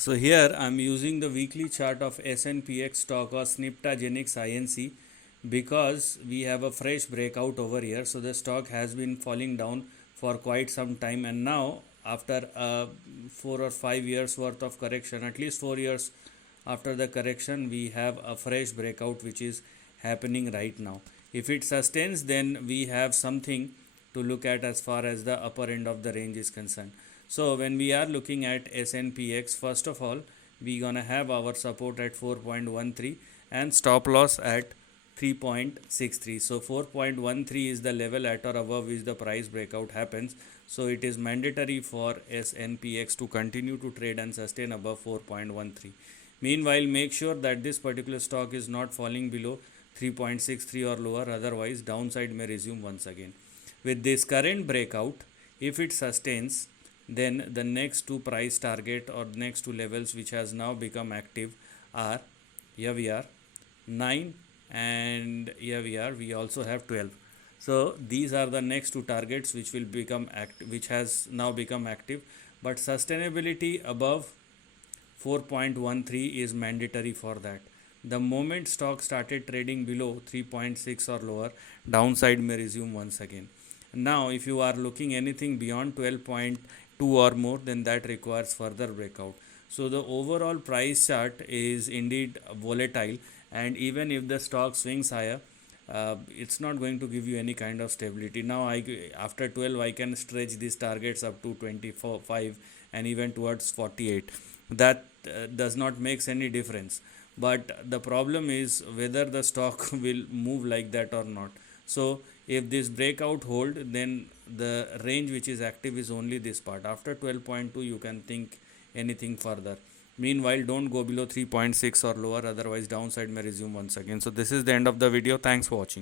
So here I'm using the weekly chart of SNPX stock or Synaptogenix INC because we have a fresh breakout over here. So the stock has been falling down for quite some time, and now after 4 or 5 years worth of correction, at least 4 years after the correction, we have a fresh breakout which is happening right now. If it sustains, then we have something to look at as far as the upper end of the range is concerned. So when we are looking at SNPX, first of all, we gonna have our support at 4.13 and stop loss at 3.63. So 4.13 is the level at or above which the price breakout happens. So it is mandatory for SNPX to continue to trade and sustain above 4.13. Meanwhile, make sure that this particular stock is not falling below 3.63 or lower, otherwise downside may resume once again. With this current breakout, if it sustains, then the next two price target or next two levels which has now become active are, here we are 9, and here we also have 12. So these are the next two targets which will become active, which has now become active, but sustainability above 4.13 is mandatory for that. The moment stock started trading below 3.6 or lower, downside may resume once again. Now if you are looking anything beyond 12.2 or more, then that requires further breakout. So the overall price chart is indeed volatile, and even if the stock swings higher, it's not going to give you any kind of stability. Now after 12 I can stretch these targets up to 24.5 and even towards 48. That does not makes any difference, but the problem is whether the stock will move like that or not. So if this breakout hold, then the range which is active is only this part. After 12.2 you can think anything further. Meanwhile, don't go below 3.6 or lower, otherwise downside may resume once again. So this is the end of the video. Thanks for watching.